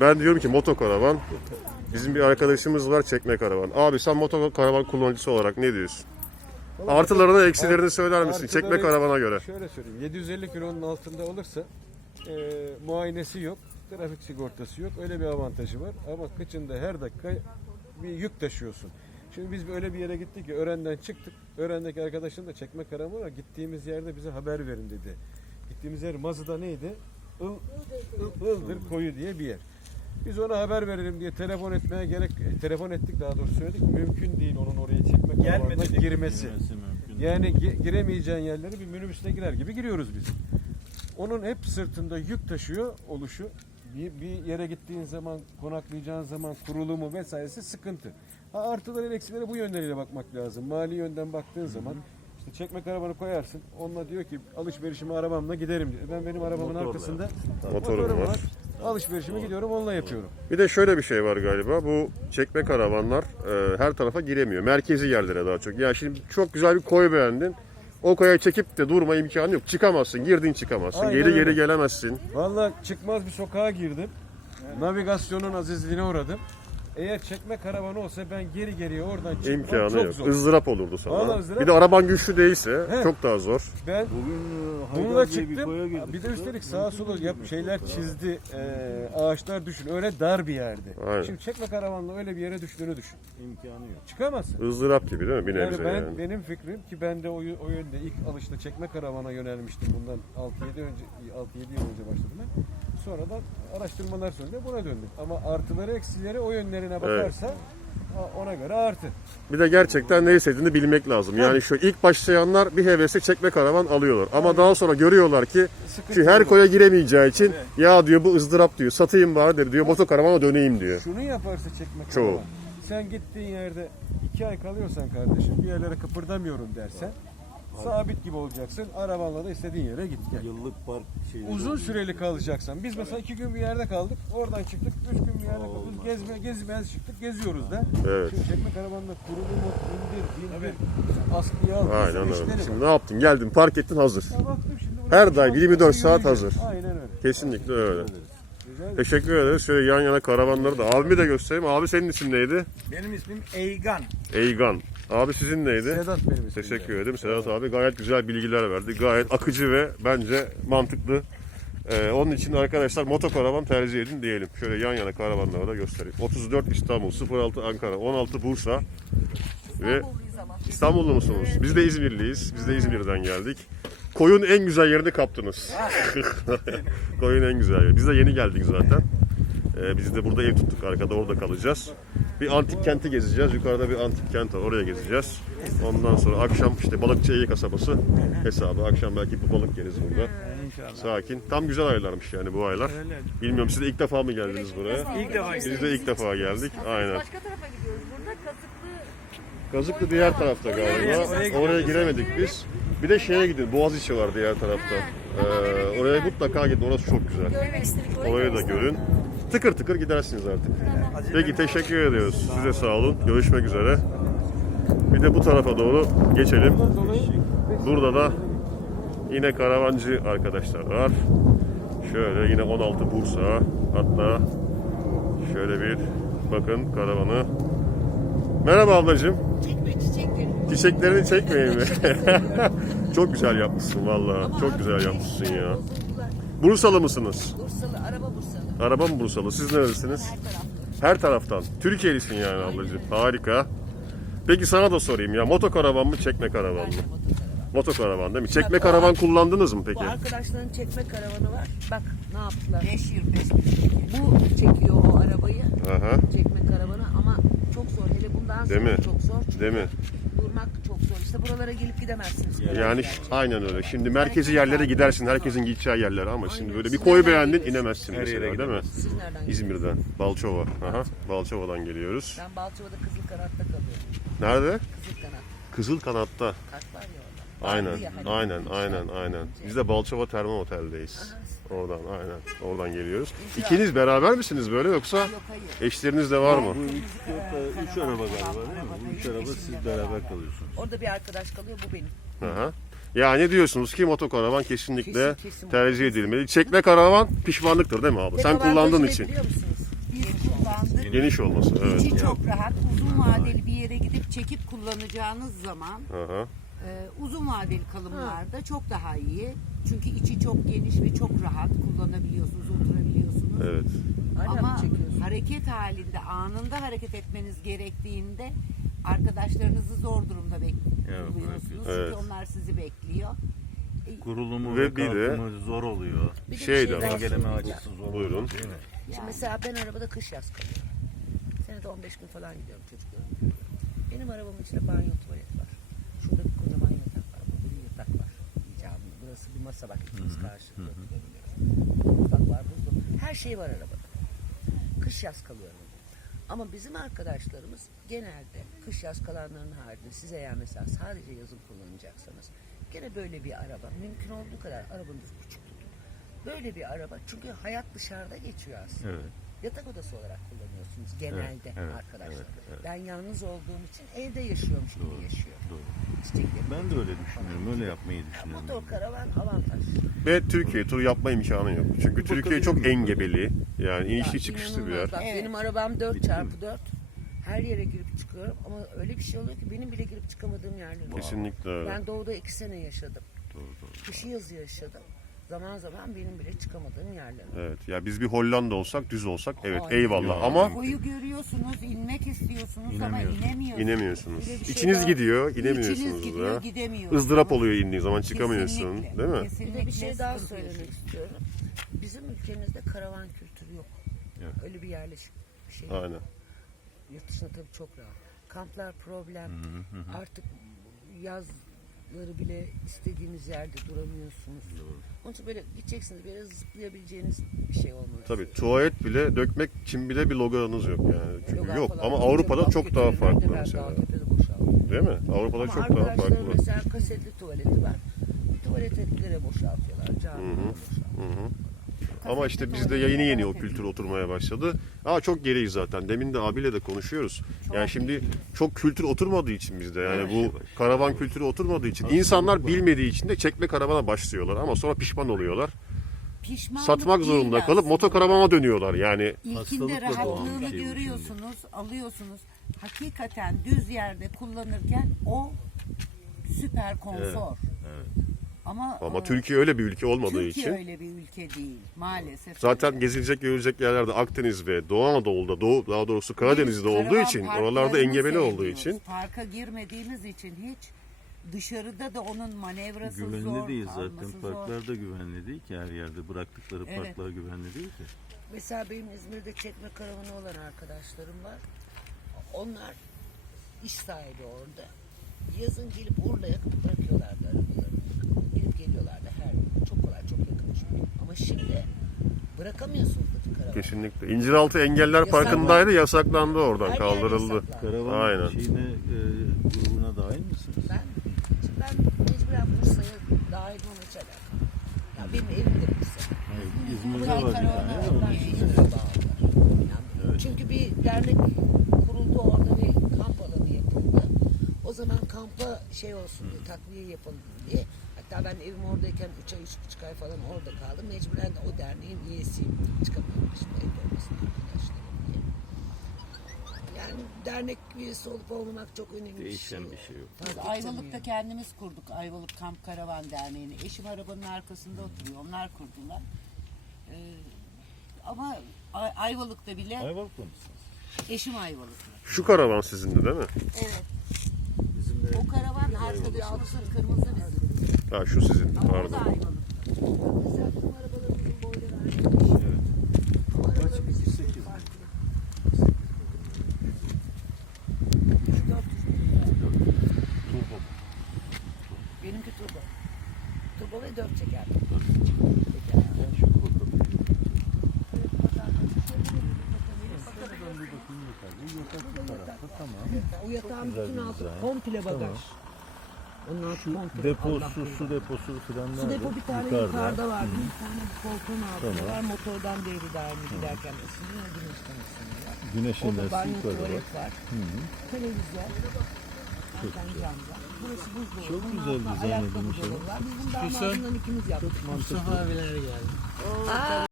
Ben diyorum ki motokaravan. Bizim bir arkadaşımız var çekme karavan. Abi sen motokaravan kullanıcısı olarak ne diyorsun? Artılarını eksilerini söyler misin? Artıları, Çekme karavana göre. Şöyle söyleyeyim. 750 kilonun altında olursa e, muayenesi yok. Trafik sigortası yok. Öyle bir avantajı var. Ama kıçında her dakika bir yük taşıyorsun. Şimdi biz öyle bir yere gittik ki Ören'den çıktık. Ören'deki arkadaşın da çekme karavanı var. Gittiğimiz yerde bize haber verin dedi. Gittiğimiz yer Mazı'da neydi? Il, Il- Ildır Koyu diye bir yer. Biz ona haber verelim diye telefon etmeye gerek e, telefon ettik daha doğrusu söyledik. Mümkün değil onun oraya çekme karavanına Gelmedi girmesi. Yani gi- giremeyeceğin yerleri bir minibüsle girer gibi giriyoruz biz. Onun hep sırtında yük taşıyor oluşu. Bir, bir yere gittiğin zaman, konaklayacağın zaman kurulumu vesairesi sıkıntı. Ha, artıları eksileri bu yönleriyle bakmak lazım. Mali yönden baktığın zaman işte çekme karavanı koyarsın. Onunla diyor ki alışverişime arabamla giderim diyor. Ben benim arabamın Motorla. arkasında Motorum motorum var. Var. Alışverişime gidiyorum onunla yapıyorum. Bir de şöyle bir şey var galiba. Bu çekme karavanlar e, her tarafa giremiyor. Merkezi yerlere daha çok. Ya şimdi çok güzel bir koy beğendin. O koya çekip de durma imkanı yok. Çıkamazsın. Girdin çıkamazsın. Aynen geri öyle. geri gelemezsin. Vallahi çıkmaz bir sokağa girdim. Navigasyonun azizliğine uğradım. Eğer çekme karavanı olsa ben geri geriye oradan çıkmam İmkanı çok yok. zor. ızdırap olurdu sana. Vallahi ızdırap. Bir de araban güçlü değilse He. çok daha zor. Ben Bugün e, bununla Haydar diye bir çıktım. girdik. Bir de üstelik sağa sola yap şeyler çizdi. Ee, ağaçlar düşün. Öyle dar bir yerde. Aynen. Şimdi çekme karavanla öyle bir yere düştüğünü düşün. imkanı yok. Çıkamazsın. ızdırap gibi değil mi? Bir Yani nebze ben yani. benim fikrim ki ben de o, y- o yönde ilk alışta çekme karavana yönelmiştim bundan 6-7 önce 6-7 yıl önce başladım ben. Sonradan araştırmalar sonucu buna döndüm. Ama artıları eksileri o yönlerine bakarsa ona göre artı. Bir de gerçekten ne istediğini bilmek lazım. Yani şu ilk başlayanlar bir hevesle çekme karavan alıyorlar. Ama daha sonra görüyorlar ki Sıkıntı şu her koya giremeyeceği için ya diyor bu ızdırap diyor. Satayım bari de diyor motokaravana döneyim diyor. Şunu yaparsa çekme Çoğu. karavan. Sen gittiğin yerde iki ay kalıyorsan kardeşim bir yerlere kıpırdamıyorum dersen sabit gibi olacaksın. Arabanla da istediğin yere git gel. Yıllık park şeyleri. Uzun süreli kalacaksan. Biz mesela iki gün bir yerde kaldık. Oradan çıktık. Üç gün bir yerde kaldık. Olmaz. Gezmeye, gezmeye çıktık. Geziyoruz da. Evet. Şimdi çekme karavanla kurulumu indir, bindir, askıya al. Aynen öyle. işleri var. Şimdi ne yaptın? Geldin park ettin hazır. Ya baktım şimdi buraya Her daim şey 24 olmasa saat hazır. Aynen öyle. Kesinlikle öyle. Teşekkür ederiz. Şöyle yan yana karavanları da. Abimi de göstereyim. Abi senin isim neydi? Benim ismim Eygan. Eygan. Abi sizin neydi? Sedat benim ismim. Teşekkür ederim. Sedat abi gayet güzel bilgiler verdi. Gayet akıcı ve bence mantıklı. Ee, onun için arkadaşlar motokaravan tercih edin diyelim. Şöyle yan yana karavanları da göstereyim. 34 İstanbul, 06 Ankara, 16 Bursa ve İstanbullu musunuz? Biz de İzmirliyiz. Biz de İzmir'den geldik. Koyun en güzel yerini kaptınız. Koyun en güzel yeri. Biz de yeni geldik zaten. Ee, biz de burada ev tuttuk arkada orada kalacağız. Bir antik kenti gezeceğiz. Yukarıda bir antik kent var oraya gezeceğiz. Ondan sonra akşam işte Balıkçı Eği kasabası hesabı. Akşam belki bir balık yeriz burada. İnşallah. Sakin. Tam güzel aylarmış yani bu aylar. Öyle. Bilmiyorum siz de ilk defa mı geldiniz buraya? İlk defa Biz de ilk defa geldik. Aynen. Başka tarafa gidiyoruz. Burada Kazıklı Kazıklı diğer tarafta galiba. Oraya giremedik biz. Bir de şeye gidin. Boğaziçi var diğer tarafta. Ee, oraya mutlaka gidin. Orası çok güzel. görmek istedik. Orayı da görün. Tıkır tıkır gidersiniz artık. Peki teşekkür ediyoruz. Size sağ olun. Görüşmek üzere. Bir de bu tarafa doğru geçelim. Burada da yine karavancı arkadaşlar var. Şöyle yine 16 Bursa. Hatta şöyle bir bakın karavanı. Merhaba ablacığım. Çekme çiçekleri. Çiçeklerini çekmeyeyim mi? Çok güzel yapmışsın vallahi. Çok güzel yapmışsın ya. Bursalı mısınız? Bursalı, araba. Araba mı Bursalı? Siz neredesiniz? Her tarafta. Her taraftan. Türkiye'lisin yani ablacığım. Harika. Peki sana da sorayım ya. Motokaravan mı çekme karavan mı? Motokaravan değil mi? Çekme karavan kullandınız mı peki? Bu arkadaşların çekme karavanı var. Bak ne yaptılar. 5 yıl, 5 Bu çekiyor o arabayı. Aha. Çekme karavanı ama çok zor. Hele bundan Değil sonra mi? çok zor. Çünkü Değil mi? Durmak çok zor. İşte buralara gelip gidemezsiniz. Yani ş- aynen öyle. Şimdi merkezi yerlere gidersin. Herkesin gideceği yerler ama şimdi böyle bir koy beğendin inemezsin Her yere mesela değil mi? Siz nereden gidiyorsunuz? İzmir'den. Balçova. Aha. Balçova'dan geliyoruz. Ben Balçova'da Kızıl Kanat'ta kalıyorum. Nerede? Kızıl Kanat. Kızıl Kanat'ta. Kart var ya. Aynen. Ya hani. Aynen. Aynen. Aynen. Biz de Balçova Termal Otel'deyiz. Oradan aynen. Oradan geliyoruz. İkiniz beraber misiniz böyle yoksa Yok hayır. eşleriniz de var mı? Bu üç, dört, üç araba galiba değil mi? Bu üç araba siz beraber kalıyorsunuz. Orada bir arkadaş kalıyor. Bu benim. Aha. Yani diyorsunuz ki motokaravan kesinlikle Kesin, kesin. tercih edilmeli. Çekme karavan pişmanlıktır değil mi abi? Tek Sen kullandığın için. Musunuz? Geniş olması. Evet. İçi çok rahat. Uzun vadeli bir yere gidip çekip kullanacağınız zaman Aha. E, uzun vadeli kalımlarda çok daha iyi. Çünkü içi çok geniş ve çok rahat kullanabiliyorsunuz, oturabiliyorsunuz. Evet. Ama çekiyorsun? hareket halinde, anında hareket etmeniz gerektiğinde arkadaşlarınızı zor durumda bekliyorsunuz. bırakıyorsunuz. Çünkü Evet. onlar sizi bekliyor. Kurulumu Ve ve, bir de- kalkımı zor oluyor. Bir de bir Şey de daha var. Dengeleme söyleyeceğim. açısı zor Buyurun. oluyor değil mi? Şimdi mesela ben arabada kış yaz kalıyorum. Senede 15 gün falan gidiyorum çocuklarım. Benim arabamın içinde banyo var. Şurada bir kocaman yatak var. Burada bir yatak var. İcabında. Burası bir masa var. İkimiz karşılıklı oturabiliyoruz. Mutfak var. Buzdolabı. Her şey var arabada. Kış yaz kalıyorum. Ama bizim arkadaşlarımız genelde kış yaz kalanların haricinde siz eğer mesela sadece yazın kullanacaksanız gene böyle bir araba mümkün olduğu kadar arabanızı küçük tutun. Böyle bir araba çünkü hayat dışarıda geçiyor aslında Evet. Yatak odası olarak kullanıyorsunuz genelde evet, arkadaşlar. evet, evet. Ben yalnız olduğum için evde yaşıyormuş gibi yaşıyorum. Doğru. Ben de öyle düşünüyorum. Öyle yapmayı düşünüyorum. Motor karavan avantaj. Ve Türkiye tur yapma imkanı yok. Çünkü Türkiye çok engebeli. Yani inişli Ya çıkışlı bir yer. Bak, Evet. Benim arabam 4 Bitti mi? çarpı 4 Her yere girip çıkıyorum ama öyle bir şey oluyor ki benim bile girip çıkamadığım yerler var. Kesinlikle öyle. Ben doğuda 2 sene yaşadım. Doğru, doğru. Kışı yazı yaşadım. Zaman zaman benim bile çıkamadığım yerler var. Evet. Ya biz bir Hollanda olsak, düz olsak evet Aynen. eyvallah Ya, ama Koyu görüyorsunuz, inmek istiyorsunuz ama İnemiyorsun. inemiyorsunuz. inemiyorsunuz. De bir şey İçiniz daha- gidiyor, İçiniz inemiyorsunuz gidiyor, da. gidemiyorsunuz. ızdırap oluyor indiğin zaman çıkamıyorsun. Kesinlikle, Değil mi? Bir de bir şey daha söylemek istiyorum. Bizim ülkemizde karavan kültürü yok. Evet. Öyle bir yerleşik bir şey yok. Aynen. Yurt dışında tabii çok rahat. Kamplar problem. Artık yazları bile istediğiniz yerde duramıyorsunuz. Onun için böyle gideceksiniz bir yere zıplayabileceğiniz bir şey olmalı. Tabii tuvalet bile dökmek için bile bir logonuz yok yani. Çünkü yok falan ama Avrupa'da bak çok daha farklı mesela. Daha tepede. Değil mi? Avrupa'da Ama çok daha farklı. mesela kasetli tuvaleti var. Tuvaletlere boşaltıyorlar. Camilere boşaltıyorlar. Ama işte bizde yayını yeni o kültür oturmaya başladı. Aa çok geriyiz zaten. Demin de abiyle de konuşuyoruz. Yani şimdi çok kültür oturmadığı için bizde. Yani bu karavan kültürü oturmadığı için insanlar bilmediği için de çekme karavana başlıyorlar ama sonra pişman oluyorlar. Pişmanlık Satmak değil zorunda kalıp motokaravana dönüyorlar. Yani İlkinde Hastalıkla doğan bir rahatlığını şey bu görüyorsunuz, alıyorsunuz. Hakikaten düz yerde kullanırken o süper konfor. Ama, ama e, Türkiye öyle bir ülke olmadığı Türkiye için öyle bir ülke değil maalesef. zaten öyle. gezilecek görülecek yerlerde Akdeniz ve Doğu Anadolu'da, Doğu, daha doğrusu Karadeniz'de Biz olduğu için oralarda engebeli olduğu için Parka girmediğimiz için hiç dışarıda da onun manevrası Güvenli zor, değil zaten. zor. Parklar da güvenli değil ki her yerde. Bıraktıkları Evet. parklar güvenli değil ki. Mesela benim İzmir'de çekme karavanı olan arkadaşlarım var. Onlar iş sahibi orada. Yazın gelip Urla'ya bırakıyorlardı arabalarını. Gelip geliyorlardı her gün. Çok kolay, çok yakın çünkü. Ama şimdi bırakamıyorsunuz bu karavanı. kesinlikle. İnciraltı Engeller Yasak Parkı'ndaydı yasaklandı oradan Her yer kaldırıldı. yasaklandı. Karavan Aynen. şeyine e, grubuna dahil misiniz? Ben, şimdi ben mecburen Bursa'ya dahil için alakalı. Ya benim evim de Bursa. Hayır, İzmir'de Güzel var bir karavan tane. de oradan onun iyi. için. İzmir'e bağlılar. Yani Çünkü bir dernek kuruldu orada bir kamp alanı yapıldı. O zaman kampa şey olsun diye, takviye yapalım diye. Hatta ben evim oradayken 3 ay, 3,5 ay falan orada kaldım. Mecburen de o derneğin üyesiyim. Çıkamıyorum şimdi evde olmasın arkadaşlarım diye. Yani dernek üyesi olup olmamak çok önemli Değişen bir bir şey. şey yok. Biz Ayvalık'ta kendimiz kurduk. Ayvalık Kamp Karavan Derneği'ni. Eşim arabanın arkasında oturuyor. Onlar kurdular. Ee, ama Ay- Ayvalık'ta bile Ayvalık'ta mısınız? eşim Ayvalık'ta. Şu karavan sizindi değil mi? Evet. Bizim de O karavan arkadaşımızın kırmızı bizim. Ha şu sizin. Pardon. Ayvalık. Mesela bizim arabalarımızın boyları aynı. evet. Bu Kaç? arabalarımız 48 mi? farklı. 400 bin. Turbo. Benimki turbo. Turbo ve 4 çeker. O yatağın bütün altı komple bagaj. Tamam. Altı komple. Allah Deposu, su deposu falan Su nerede? depo bir tane yukarıda, var. Bir tane koltuğun altında var. Motordan devri daimi giderken ısınıyor. Güneşten ısınıyor. Güneşin Orada dersi banyo yukarıda var. tuvalet var. Televizyon. Zaten camda. Burası buzdolabı. Çok Bunun güzel altında dizayn ayakkabı edilmiş dolabı var. Biz bunu damadından ikimiz yaptık. Mantıklı.